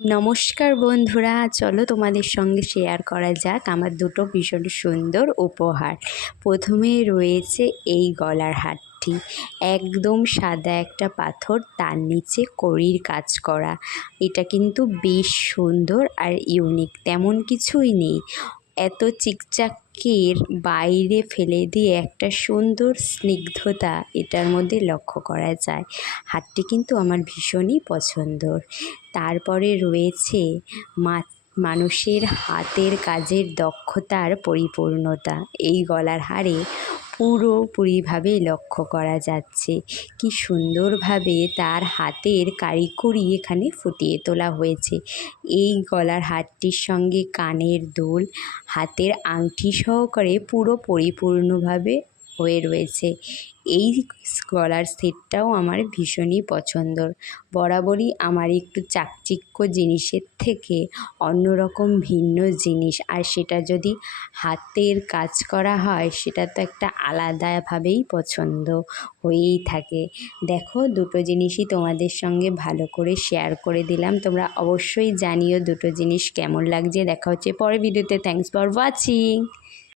নমস্কার বন্ধুরা, চলো তোমাদের সঙ্গে শেয়ার করা যাক আমার দুটো ভীষণ সুন্দর উপহার। প্রথমে রয়েছে এই গলার হারটি, একদম সাদা একটা পাথর, তার নিচে কড়ির কাজ করা। এটা কিন্তু বেশ সুন্দর আর ইউনিক, তেমন কিছুই নেই। এত চিকচাকের বাইরে ফেলে দিয়ে একটা সুন্দর স্নিগ্ধতা এটার মধ্যে লক্ষ্য করা যায়। হারটি কিন্তু আমার ভীষণই পছন্দর। তারপরে রয়েছে মানুষের হাতের কাজের দক্ষতার পরিপূর্ণতা। এই গলার হারে পুরোপুরিভাবে লক্ষ্য করা যাচ্ছে কি সুন্দরভাবে তার হাতের কারিগরি এখানে ফুটিয়ে তোলা হয়েছে। এই গলার হারটির সঙ্গে কানের দুল, হাতের আংটি সহকারে পুরো পরিপূর্ণভাবে হয়ে রয়েছে। এই গলার সেটটাও আমার ভীষণই পছন্দর। বরাবরই আমার একটু চাকচিক্য জিনিসের থেকে অন্যরকম ভিন্ন জিনিস, আর সেটা যদি হাতের কাজ করা হয় সেটা তো একটা আলাদাভাবেই পছন্দ হয়েই থাকে। দেখো, দুটো জিনিসই তোমাদের সঙ্গে ভালো করে শেয়ার করে দিলাম। তোমরা অবশ্যই জানিও দুটো জিনিস কেমন লাগছে। দেখা হচ্ছে পরের ভিডিওতে। Thanks for watching.